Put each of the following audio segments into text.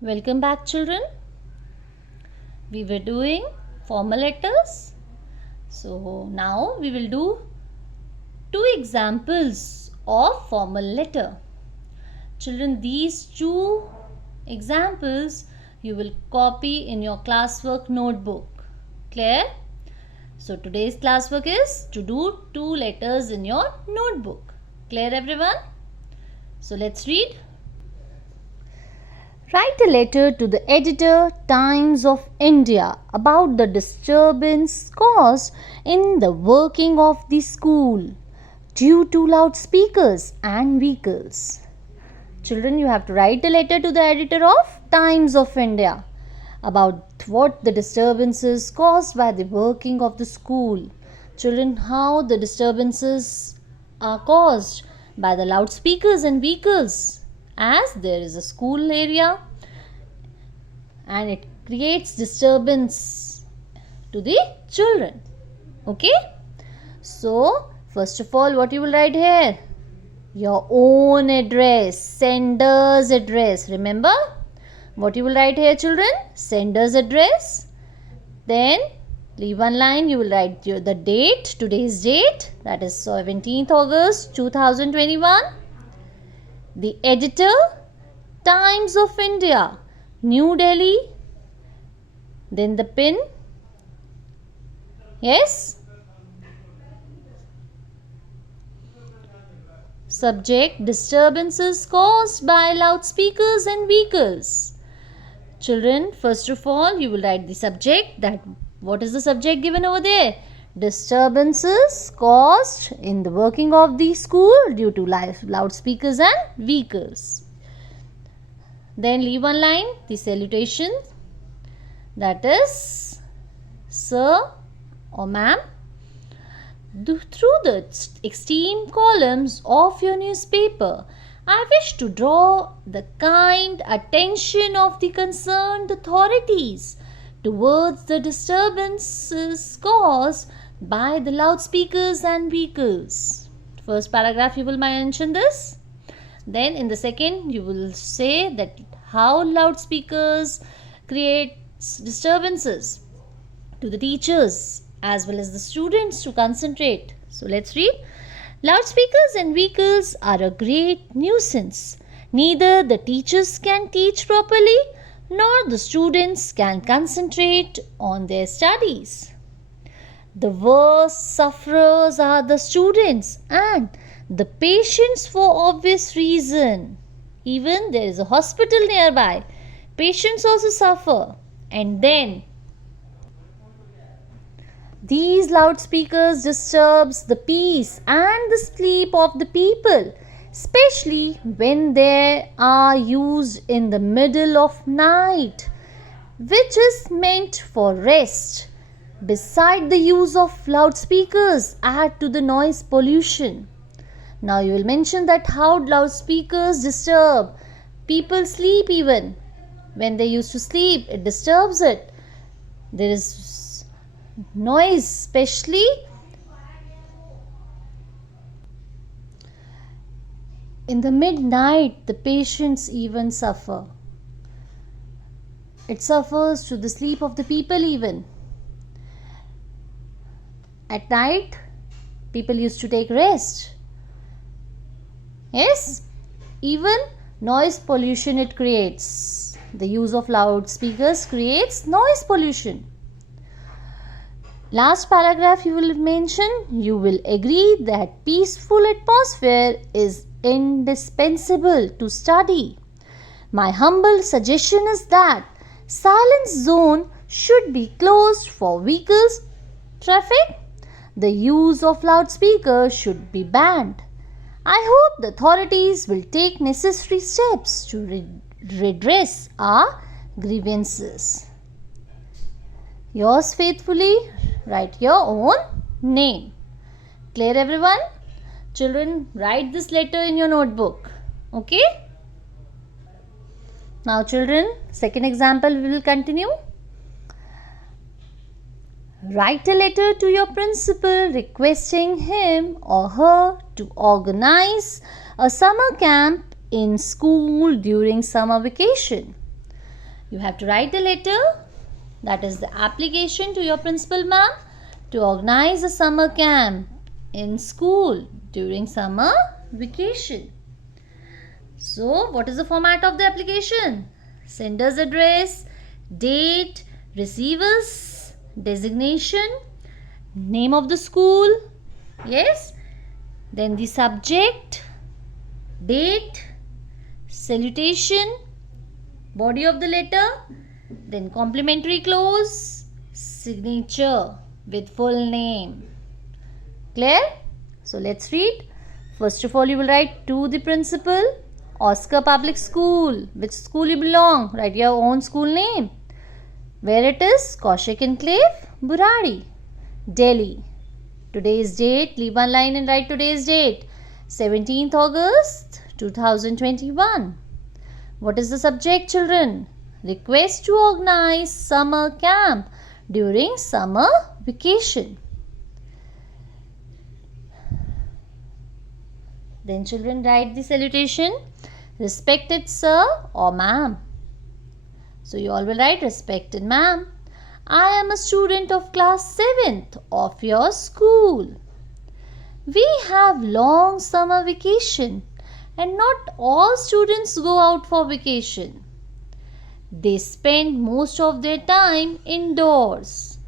Welcome back, children. We were doing formal letters. So now we will do two examples of formal letter. Children, these two examples you will copy in your classwork notebook. Clear? So today's classwork is to do two letters in your notebook. Clear, everyone? So let's read. Write a letter to the editor, Times of India, about the disturbance caused in the working of the school due to loudspeakers and vehicles. Children, you have to write a letter to the editor of Times of India about what the disturbances caused by the working of the school. Children, how the disturbances are caused by the loudspeakers and vehicles, as there is a school area and it creates disturbance to the children. Okay? So, first of all, what you will write here? Your own address, sender's address. Remember what you will write here, children? Sender's address. Then leave one line. You will write the date, today's date, that is 17th August 2021. The editor, Times of India, New Delhi. Then the pin. Yes. Subject, disturbances caused by loudspeakers and vehicles. Children, first of all, you will write the subject. That what is the subject given over there? Disturbances caused in the working of the school due to loudspeakers and vehicles. Then leave one line, the salutation, that is sir or ma'am. Through the esteemed columns of your newspaper, I wish to draw the kind attention of the concerned authorities towards the disturbances caused by the loudspeakers and vehicles. First paragraph you will mention this. Then in the second you will say that how loudspeakers create disturbances to the teachers as well as the students to concentrate. So let's read. Loudspeakers and vehicles are a great nuisance. Neither the teachers can teach properly nor the students can concentrate on their studies. The worst sufferers are the students and the patients for obvious reason. Even there is a hospital nearby. Patients also suffer. And then these loudspeakers disturbs the peace and the sleep of the people, especially when they are used in the middle of night, which is meant for rest. Beside the use of loudspeakers add to the noise pollution. Now you will mention that how loudspeakers disturb people sleep. Even when they used to sleep, it disturbs it. There is noise, especially in the midnight. The patients even suffer. It suffers to the sleep of the people. Even at night people used to take rest. Yes, even noise pollution it creates. The use of loudspeakers creates noise pollution. Last paragraph you will mention, you will agree that peaceful atmosphere is indispensable to study. My humble suggestion is that silence zone should be closed for vehicles, traffic. The use of loudspeakers should be banned. I hope the authorities will take necessary steps to redress our grievances. Yours faithfully, write your own name. Clear, everyone? Children, write this letter in your notebook. Okay? Now children, second example we will continue. Write a letter to your principal requesting him or her to organize a summer camp in school during summer vacation. You have to write the letter, that is the application to your principal ma'am, to organize a summer camp in school during summer vacation. So, what is the format of the application? Sender's address, date, receiver's designation, name of the school, yes, then the subject, date, salutation, body of the letter, then complimentary clause, signature with full name. Clear? So let's read. First of all, you will write to the principal, Oscar Public School. Which school you belong? Write your own school name. Where it is? Kaushik Enclave, Burari, Delhi. Today's date, leave one line and write today's date. 17th August 2021. What is the subject, children? Request to organize summer camp during summer vacation. Then children write the salutation. Respected sir or ma'am. So you all will write respected ma'am. I am a student of class 7th of your school. We have long summer vacation and not all students go out for vacation. They spend most of their time indoors.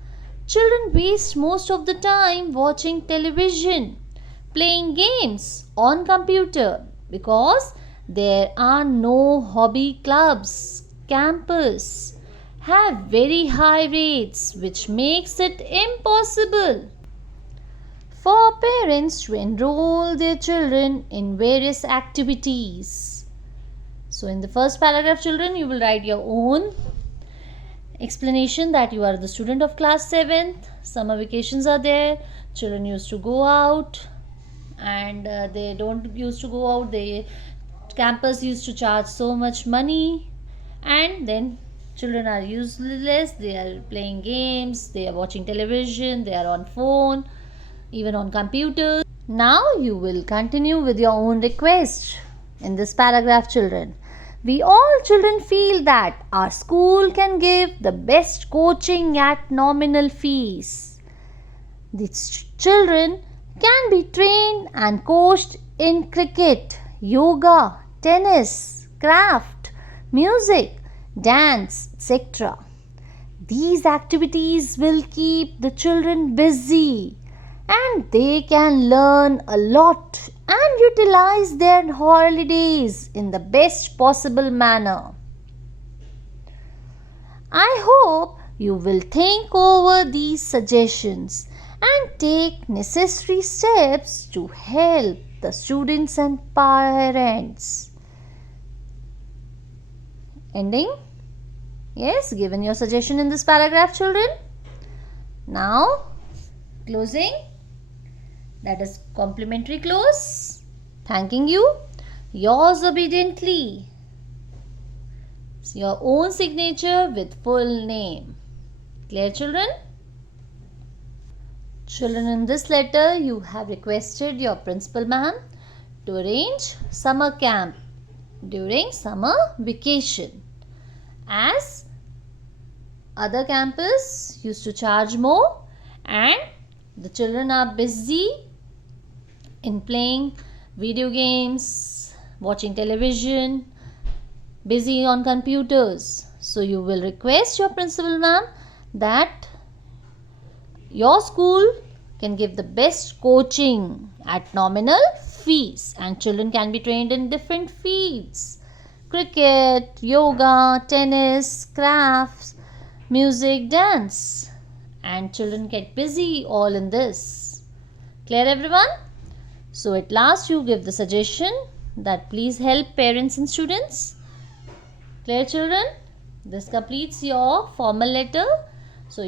Children waste most of the time watching television, playing games on computer because there are no hobby clubs. Campus have very high rates which makes it impossible for parents to enroll their children in various activities. So in the first paragraph, children, you will write your own explanation that you are the student of class 7th. Summer vacations are there. Children used to go out and they don't used to go out. Campus used to charge so much money, and then children are useless. They are playing games, they are watching television, they are on phone, even on computers. Now you will continue with your own request in this paragraph, children. We all children feel that our school can give the best coaching at nominal fees. These children can be trained and coached in cricket, yoga, tennis, craft, music, dance, etc. These activities will keep the children busy and they can learn a lot and utilize their holidays in the best possible manner. I hope you will think over these suggestions and take necessary steps to help the students and parents. Ending? Yes, given your suggestion in this paragraph, children. Now, closing. That is complimentary close. Thanking you. Yours obediently. Your own signature with full name. Clear, children? Children, in this letter, you have requested your principal ma'am to arrange summer camp during summer vacation, as other campus used to charge more and the children are busy in playing video games, watching television, busy on computers. So you will request your principal ma'am that your school can give the best coaching at nominal fees and children can be trained in different fields: cricket, yoga, tennis, crafts, music, dance, and children get busy all in this. Clear, everyone? So at last you give the suggestion that please help parents and students. Clear, children? This completes your formal letter. So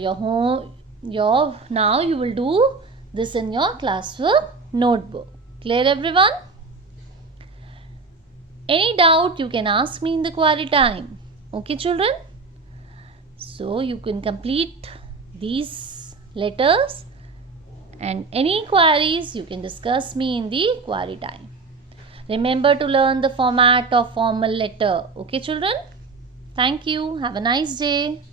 now you will do this in your classwork notebook. Clear, everyone? Any doubt you can ask me in the query time. Okay, children? So you can complete these letters and any queries you can discuss me in the query time. Remember to learn the format of formal letter. Okay, children? Thank you. Have a nice day.